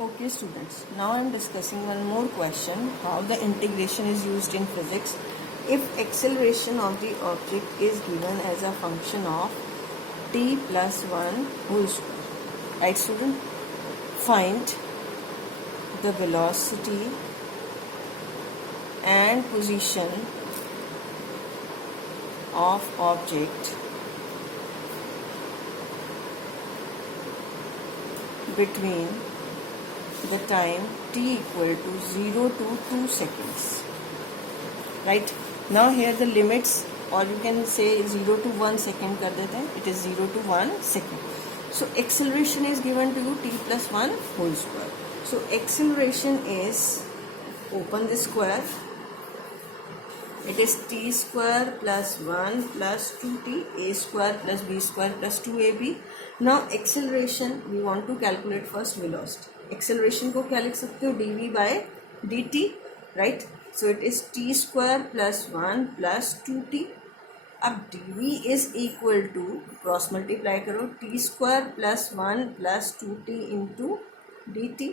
Okay students, now I am discussing one more question, how the integration is used in physics. If acceleration of the object is given as a function of t plus 1 whole square. Right student? Find the velocity and position of object between the time t equal to 0 to 2 seconds. Right? Now here the limits, or you can say 0 to 1 second कर देते हैं. It is 0 to 1 second. So acceleration is given to you t plus 1 whole square. So acceleration is, open the square, it is t square plus 1 plus 2t, a square plus b square plus 2ab. Now acceleration we want to calculate first velocity. Acceleration को क्या लिख सकते हो? dv by dt, right? So it is t square plus 1 plus 2t. अब dv is equal to, cross multiply करो, t square plus 1 plus 2t into dt,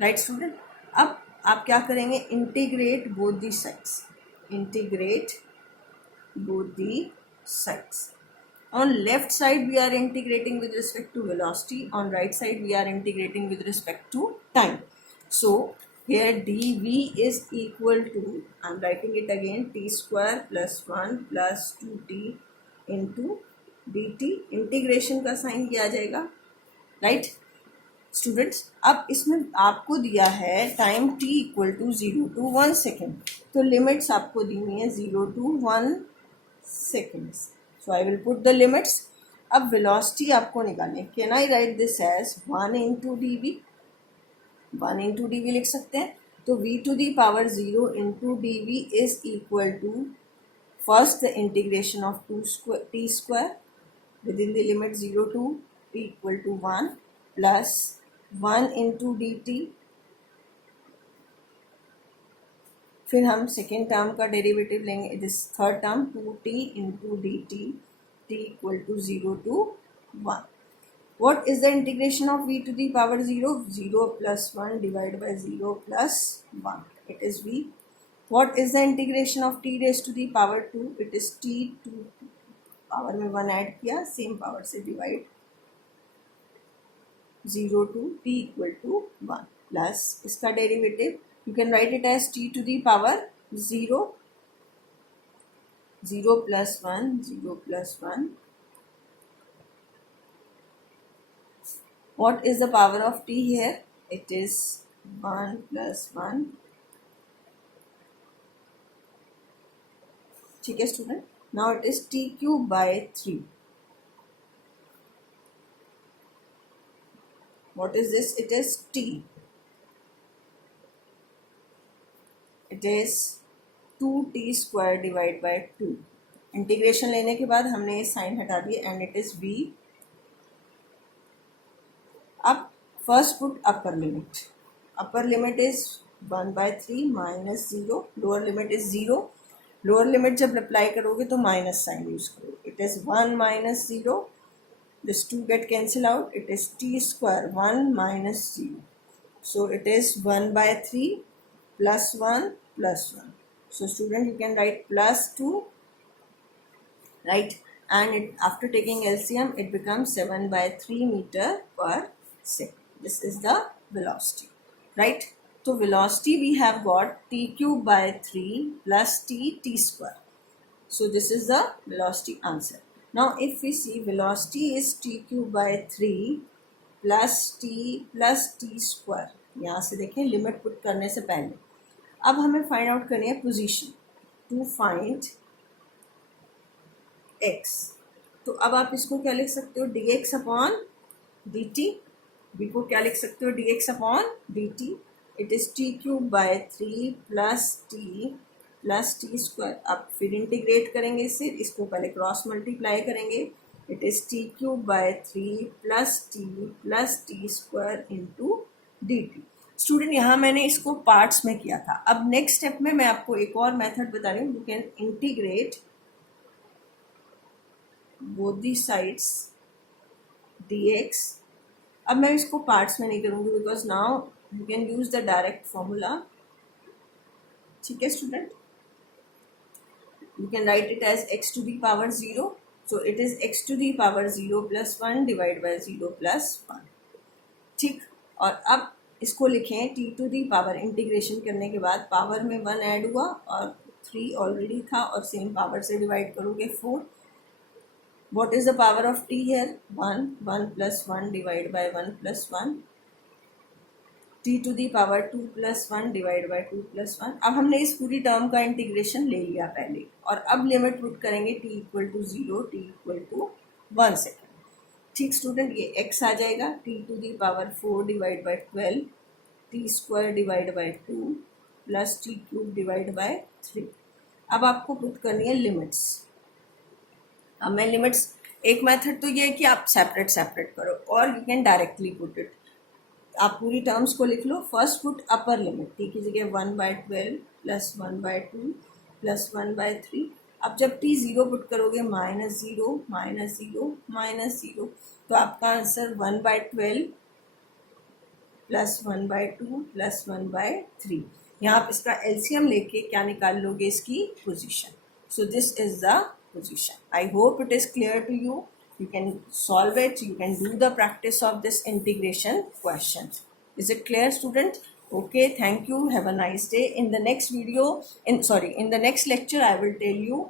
right student? अब आप क्या करेंगे? Integrate both the sides. Integrate both the sides. On left side we are integrating with respect to velocity, on right side we are integrating with respect to time. So here dv is equal to, I am writing it again, t square plus 1 plus 2t into dt. Integration का sign किया जाएगा, right students? अब इसमें आपको दिया है time t equal to 0 to 1 second, तो limits आपको दी हुई है 0 to 1 seconds. So I will put the limits. अब velocity आपको निकालनी है. Can I write this as 1 into dv? 1 into dv लिख सकते हैं. तो v to the power 0 into dv is equal to, first the integration of t square within the limit 0 to t equal to 1 plus 1 into dt. फिर हम second term का derivative लेंगे, this third term 2t into d t, t equal to 0 to 1. What is the integration of v to the power 0? 0 plus 1 divided by 0 plus 1. It is v. What is the integration of t raised to the power 2? It is t to power में 1 add किया, same power से divide, 0 to t equal to 1 plus इसका derivative you can write it as t to the power 0, 0 plus 1, 0 plus 1. What is the power of t here? It is 1 plus 1. ठीक है student? Now it is t cube by 3. What is this? It is t. It is 2t square divided by 2. Integration लेने के बाद हमने ये sign हटा दिया and it is v. अब first put upper limit. Upper limit is 1/3 minus 0, lower limit is 0. Lower limit जब apply करोगे तो माइनस साइन यूज करोगे. It is 1 minus 0, this 2 get cancel out. It is t square 1 minus 0. So it is 1/3 plus 1 plus 1. So student, you can write plus 2, right? And it, after taking LCM, it becomes 7/3 meter per second. This is the velocity, right? So velocity we have got t cube by 3 plus t square. So this is the velocity answer. Now if we see, velocity is t cube by 3 plus t square. यहाँ से देखें limit put करने से पहले अब हमें find out करनी है पोजीशन. To find x. तो अब आप इसको क्या लिख सकते हो? dx upon dt. b को क्या लिख सकते हो? dx upon dt. It is t cube by 3 plus T square. अब फिर इंटीग्रेट करेंगे इससे, इसको पहले क्रॉस मल्टीप्लाई करेंगे. It is t cube by 3 plus T square into d T. Student, यहाँ मैंने इसको पार्ट्स में किया था. अब नेक्स्ट स्टेप में मैं आपको एक और मेथड बता रही हूँ. You can integrate both the sides dx अब मैं इसको पार्ट्स में नहीं करूँगी because now you can use the direct formula. ठीक है student, you can write it as x to the power 0. So it is x to the power 0 plus 1 divided by 0 plus 1. ठीक, और अब इसको लिखें t to the power, integration करने के बाद पावर में 1 ऐड हुआ और 3 ऑलरेडी था और सेम पावर से डिवाइड करोगे 4. What is the power of t here? 1. 1 plus 1 divided by 1 plus 1. t to the power 2 plus 1 divided by 2 plus 1. अब हमने इस पूरी टर्म का इंटीग्रेशन ले लिया पहले, और अब लिमिट पुट करेंगे t equal to 0, t equal to 1 second. ठीक स्टूडेंट, ये x आ जाएगा t to the power 4 divide by 12, t square divide by 2 plus t cube divide by 3. अब आपको पुट करनी है लिमिट्स. अब मैं लिमिट्स, एक मेथड तो ये है कि आप सेपरेट सेपरेट करो, और you can directly put it. आप पूरी टर्म्स को लिख लो. First put upper limit, t की जगह 1/12 प्लस 1/2 प्लस 1/3. अब जब t 0 पुट करोगे -0 -0 -0, तो आपका आंसर 1/12 प्लस 1/2 प्लस 1/3. यहाँ आप इसका एलसीएम लेके क्या निकाल लोगे, इसकी position. So this is the position. I hope it is clear to you. You can solve it. You can do the practice of this integration question. Is it clear, student? Okay, thank you. Have a nice day. In the next video, in the next lecture, I will tell you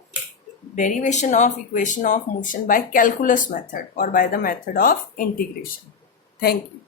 derivation of equation of motion by calculus method or by the method of integration. Thank you.